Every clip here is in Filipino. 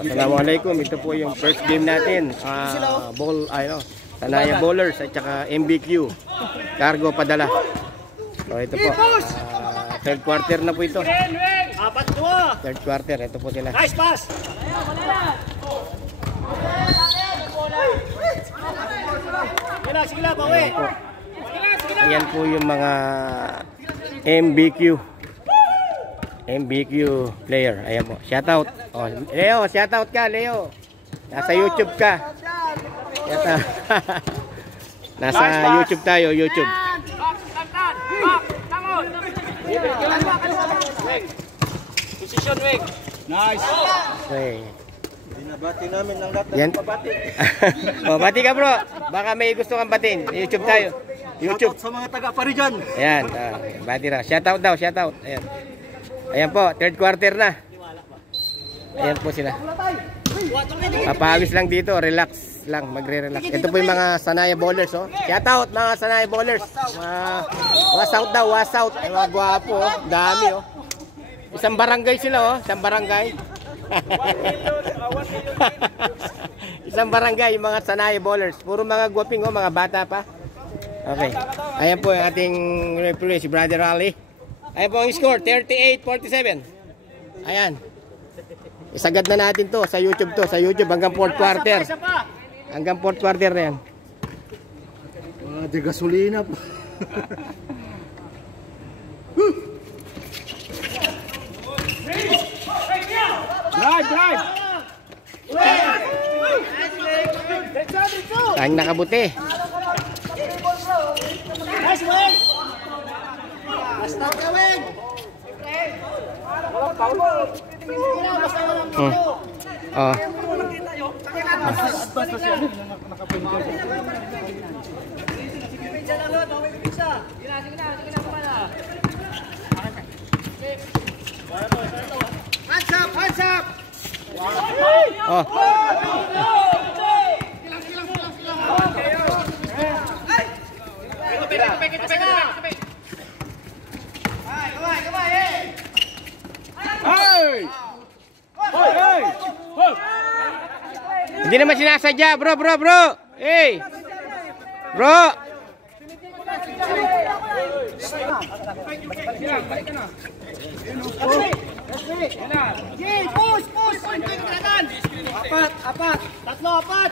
Assalamualaikum. Ito po yung first game natin. Sanaya Bowlers at saka MBQ. Cargo Padala. So ito po. Third quarter na po ito. Third quarter. Ito po sila. Nice pass. Sige lang, bawi. Ayan po yung mga MBQ player. Ayan po. Shoutout. Oh, Leo, shoutout ka, Leo. Nasa YouTube ka. Shoutout. Nasa YouTube tayo, YouTube. Position wing. Nice. Okay. Binabati namin ng lahat Yan. ng pabati. Oh, bati ka, bro. Baka may gusto kang batin. YouTube tayo. YouTube. Shoutout sa mga taga-Parijan. Ayan. Bati ra. Shoutout daw, shoutout. Ayan. Ayan po, third quarter na. Ayan po sila. Papawis lang dito, relax lang, magre-relax. Ito po yung mga Sanaya Bowlers, oh. Shoutout mga Sanaya Bowlers. Was out daw, was out. Ay, mga gwapo, oh. Dami, oh. Isang barangay sila, oh. Isang barangay. Isang barangay, yung mga Sanaya Bowlers. Puro mga gwaping, oh, mga bata pa. Okay. Ayan po yung ating referee, si Brother Ali. Ayan po ang score, 38-47. Ayan. Isagad na natin to sa YouTube to. Sa YouTube hanggang 4th quarter. Hanggang 4th quarter na yan. De gasolina pa. Drive. Tayong nakabuti. Nice wing. Basta ka wing. Walang paulo. Basta walang paulo. Oh. Hands up. Oh. Hindi naman sinasadya, bro. Hey. Bro. Push. Apat. Tatlo, apat.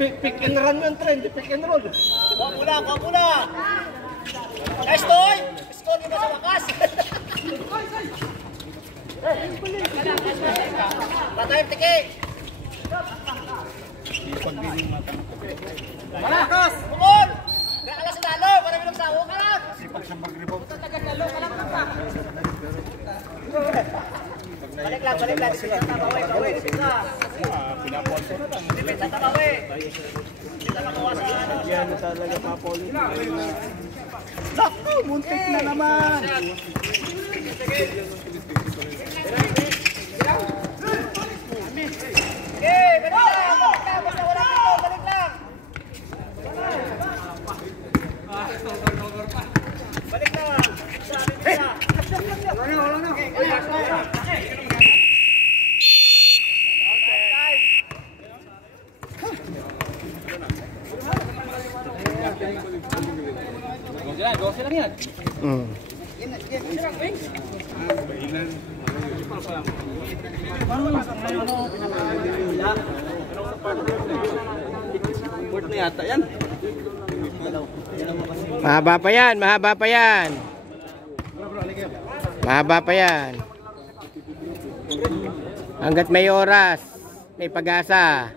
Pick and run yung trend, pick and roll. Kuha mula. Nice toy. Score mo sa wakas. Patay, tiki. Malakas. Bukol. Gakala sa dalo. Marami ng sawo ka lang. Sipag siyang mag-rebound. Balik lang. Baway. Yan na talaga papoli. Naku, muntik na naman. Balik lang. Basta wala ka. Balik lang. Balik lang. Wala na. Gawin lang yan. Port na yata yan. Mahaba pa yan. Hanggat may oras, may pag-asa.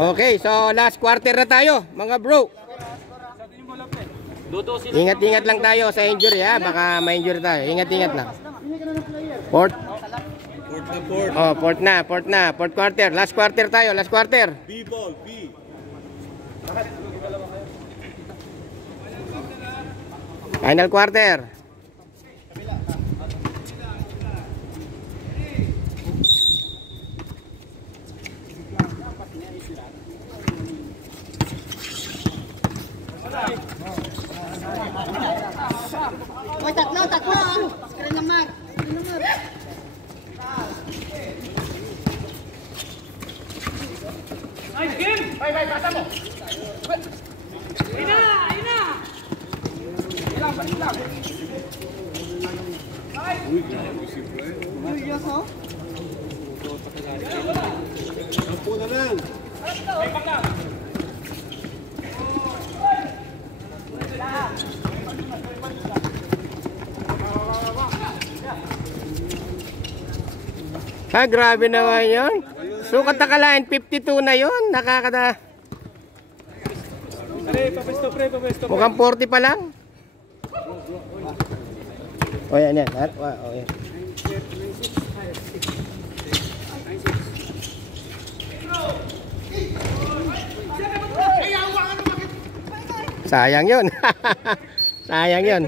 Okay, so last quarter na tayo, mga bro. Ingat-ingat lang tayo sa injury, ha. Baka ma-injury tayo. Ingat-ingat lang. Fourth na. Fourth quarter. Last quarter tayo. Last quarter. B-ball, B. Final quarter. Screen lang, Mar. Nice game! Bye, pasa mo! Ina! Ilang, balik lang! Uy, grabe si Fred. Sampu na lang. Ha, grabe naman yun. Sukat na kalain, 52 na yun. Nakakada. Mukhang 40 pa lang. O yan yan. O yan. Sayang yun. Sayang yun.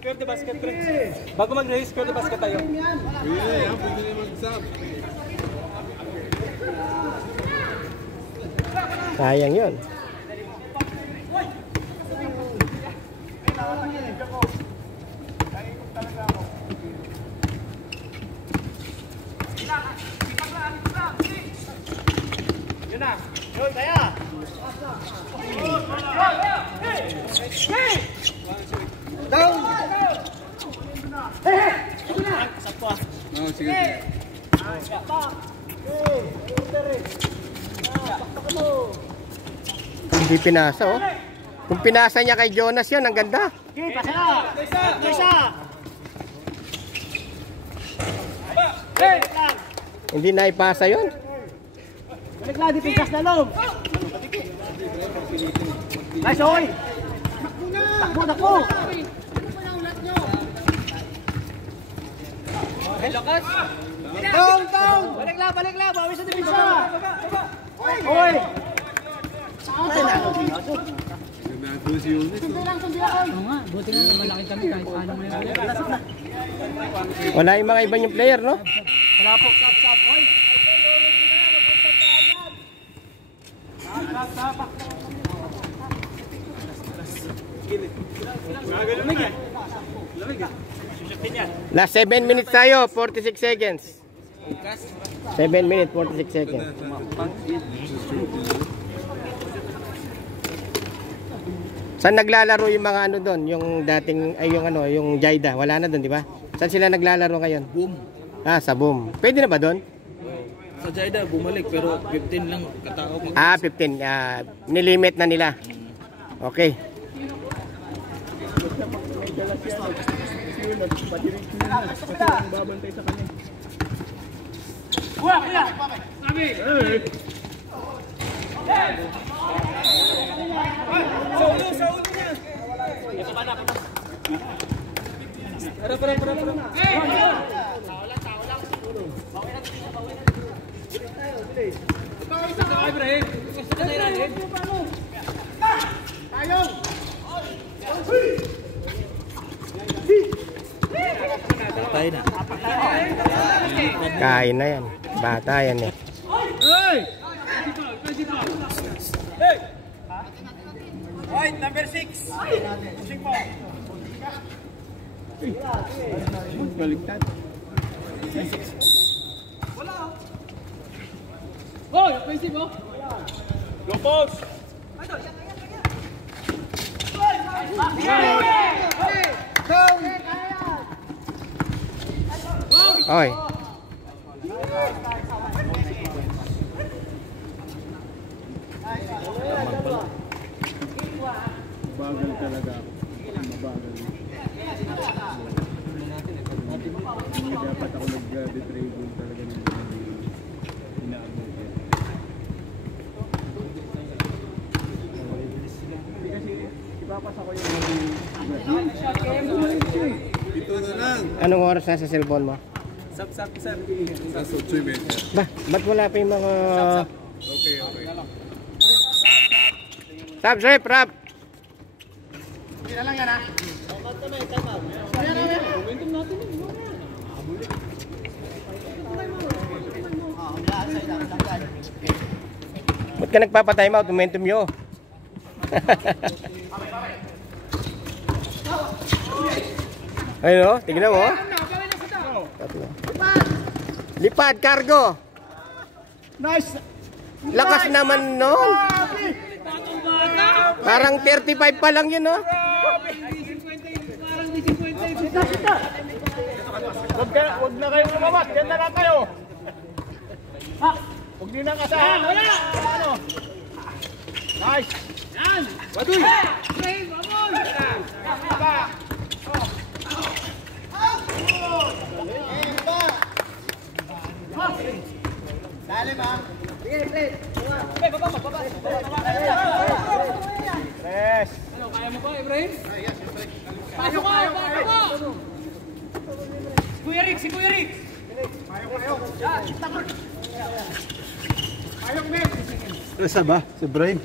Square the basket, pre. Bago mag-race, square the basket tayo. Pwede na mag-sub. Sayang yun. Yun na! Yun, kaya! Down! Oh, sige. Hindi pinasa oh. Kung pinasa niya kay Jonas yun, ang ganda. Okay, pasa! Isa! Hindi na ipasa yun. Balik lang, di pintas na loob! Nice, oy! Takbo! Down! Balik lang! Bawi sa depensa! Oy! Ganado si Yunus. Wala yung mga iba yung player, no? Wala po, sap! Oy! Last 7 minutes tayo, 46 seconds. 7 minutes, 46 seconds. Saan naglalaro yung mga ano doon? Yung dating, ay yung ano, yung Jaida. Wala na doon, di ba? Saan sila naglalaro ngayon? Boom. Ah, sa Boom. Pwede na ba doon? Sa Jaida, bumalik, pero 15 lang katao. 15. Nilimit na nila. Okay. Babantay sa kanya. Patay na. Kain na yan. Bata yan eh. White, number 6! Pushing po! Baliktad. Oh, yung offensive oh! Go post! Oy. Bagal talaga ako. Mabagal. Hindi dapat ako nag-retrable talaga ng inaabot. Kasi ipapasa ko yung ito na lang. Anong oras na sa cellphone mo? Sap, sir. Sa 8:30. Ba't wala pa yung mga... Okay. Sab, Rep, Rap. Ba't ka nagpapatime out? Momentum nyo. Ayun o, tignan mo. Tatlo. Lipad, cargo. Nice. Lakas naman nun. Parang 35 pa lang yun, no? Huwag na kayong lumabas. Yan na lang kayo. Huwag din ang asahan. Wala. Ano? Nice. Yan. Baduy. Dali ba? Sige, baba. Yes. Ano, kaya mo ba, Ibrahim? Pasok mo! Si Kuya Rick! Resa ba? Si Brian?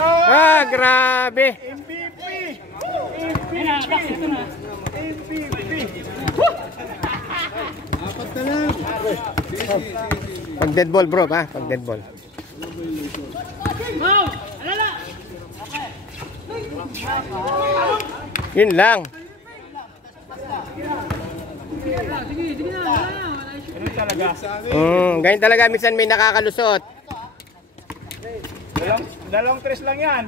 Ah, grabe. MVP. Apat na lang. Pag dead ball, bro, ha? Pag dead ball. Yun lang. Ganyan talaga minsan may nakakalusot. Dalawang tres lang yan.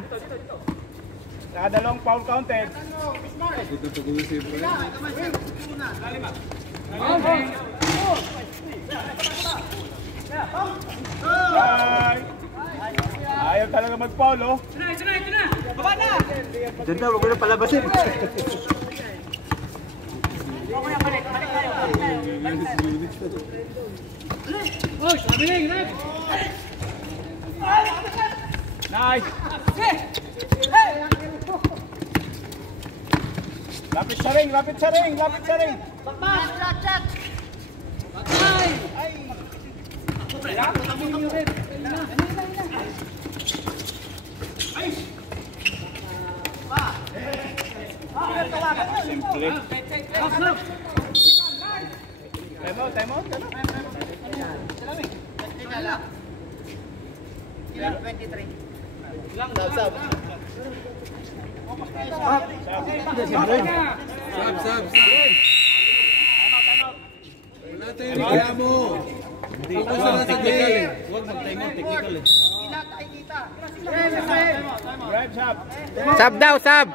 Sa dalawang foul counted. Ito pag-uwi si Brian. Ayaw talaga mag-foul, oh. Diyan daw, wag mo na palabasin. Nice. Lapit sa ring. Simple. Time out. Sab. Wala tayo kaya mo. Ako sa technical eh. Huwag mag-time out, technical eh. Drive shot. Sab daw, sab.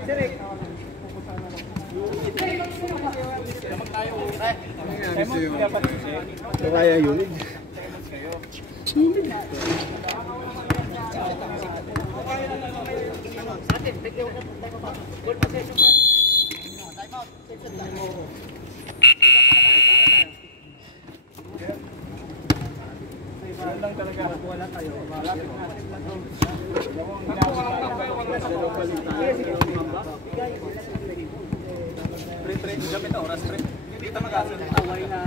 Sirik. Nangyari sa'yo. Kaya yun. Lang talaga. Wala tayo. Pre, gamit oras, pre. Hindi kita mag-asal. Away na